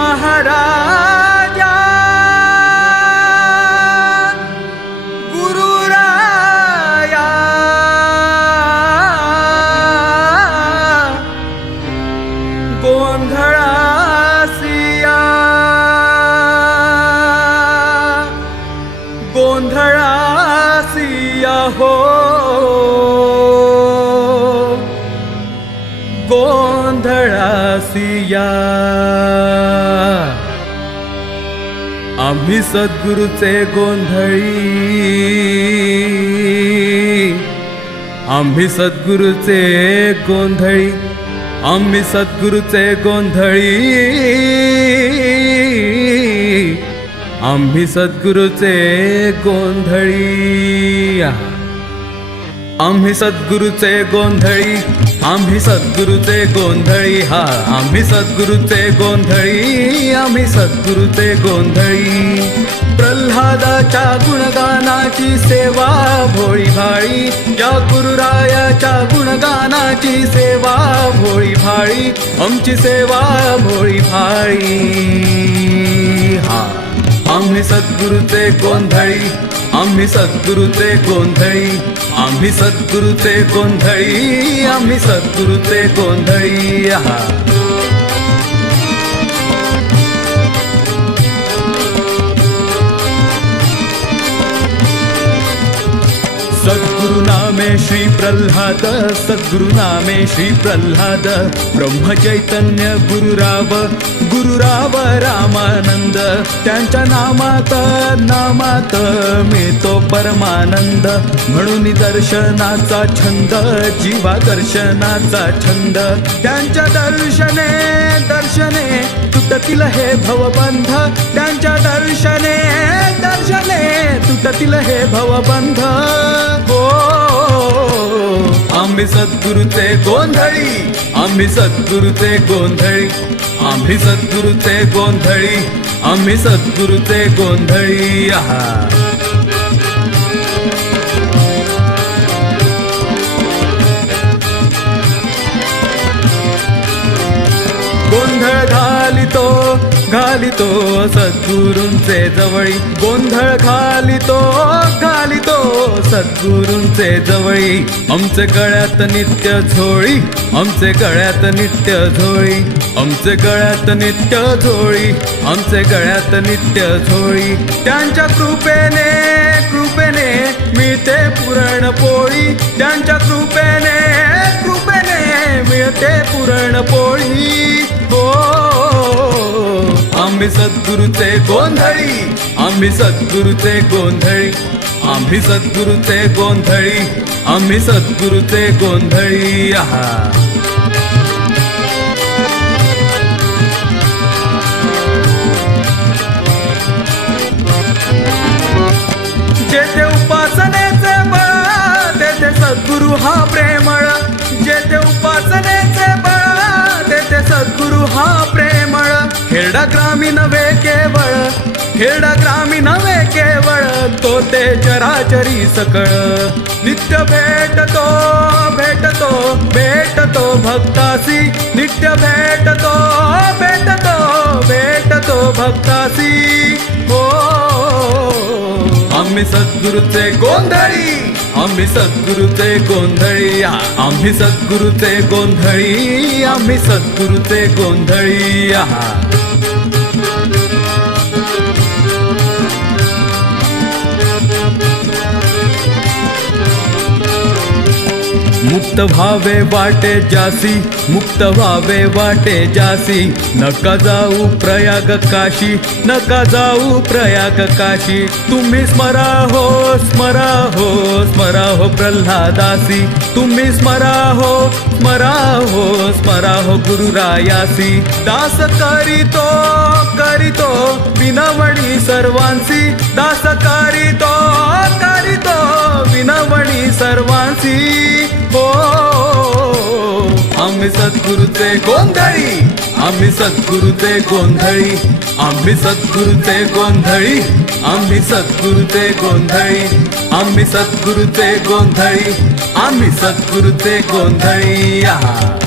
महाराजा गुरुराया गोंधळासिया गोंधळासिया हो गोंधळासिया आम्ही सद्गुरूचे गोंधळी आम्ही सद्गुरूचे गोंधळी आम्ही सद्गुरूचे गोंधळी आम्ही सद्गुरूचे गोंधळी आम्ही सद्गुरूचे गोंधळी आम्ही सद्गुरूचे गोंधळी हा आम्ही सद्गुरूचे गोंधळी आम्ही सद्गुरूचे गोंधळी प्रल्हादाच्या गुणगानाची सेवा भोळी भाळी या गुरुरायाच्या गुणगानाची सेवा भोळी भाळी आमची सेवा भोळी भाळी हा आम्ही सद्गुरूचे गोंधळी, आम्ही सद्गुरूचे गोंधळी, आम्ही सद्गुरूचे गोंधळी, आम्ही सद्गुरूचे गोंधळी. आहा. सद्गुरु नामे श्री प्रल्हाद, सद्गुरु नामे श्री प्रल्हाद, ब्रह्म चैतन्य गुरुराव, गुरुराव रामानंद. त्यांच्या नामात नामात मिळतो परमानंद, म्हणून दर्शनाचा छंद, जीवा दर्शनाचा छंद. त्यांच्या दर्शने दर्शने तुटतील हे भवबंध, त्यांच्या दर्शने दर्शने तुटतील हे भवबंध. हो आम्ही सद्गुरूचे गोंधळी, आम्ही सद्गुरूचे गोंधळी, आम्ही सद्गुरूचे गोंधळी, आम्ही सद्गुरूचे गोंधळी. आहा. गोंधळ घालितो घालितो सद्गुरूंचे जवळी, गोंधळ घालितो घालितो सद्गुरूंचे जवळी. आमचे गळ्यात नित्य झोळी, आमचे गळ्यात नित्य झोळी, आमचे गळ्यात नित्य झोळी, आमचे गळ्यात नित्य झोळी. त्यांच्या कृपेने कृपेने मिळते पुरणपोळी, त्यांच्या कृपेने कृपेने मिळते पुरणपोळी. हो आम्ही सद्गुरूचे गोंधळी, आम्ही सद्गुरूचे गोंधळी, आम्ही सद्गुरूचे गोंधळी, आम्ही सद्गुरूचे गोंधळी. आहा. जेथे उपासनेचे बळ तेथे सद्गुरु हा प्रेमळ, जेथे उपासनेचे बळ तेथे सद्गुरु हा प्रेमळ. खेरडा ग्रामी नव्हे केवळ, खेरडा ग्रामी नव्हे केवळ, तो ते चराचरी सकळ. नित्य भेटतो भेटतो भेटतो भक्तासी, नित्य भेटतो भेटतो भेटतो भक्तासी. हो आम्ही सद्गुरूचे गोंधळी, आम्ही सद्गुरूचे गोंधळी, आम्ही सद्गुरूचे गोंधळी, आम्ही सद्गुरूचे गोंधळी. आहा. मुक्त व्हावे वाटे जासी, मुक्त व्हावे वाटे जासी. नका जाऊ प्रयाग काशी, नका जाऊ प्रयाग काशी. तुम्ही स्मरा हो स्मरा हो स्मरा हो प्रल्हादासी, तुम्ही स्मरा हो स्मरा हो स्मरा हो गुरुरायासी. दास करीतो करीतो विनवणी सर्वांसी, दास करीतो करीतो विनवणी सर्वांसी. हो आम्ही सद्गुरूचे गोंधळी, आम्ही सद्गुरूचे गोंधळी, आम्ही सद्गुरूचे गोंधळी, आम्ही सद्गुरूचे गोंधळी, आम्ही सद्गुरूचे गोंधळी, आम्ही सद्गुरूचे गोंधळी. आहा.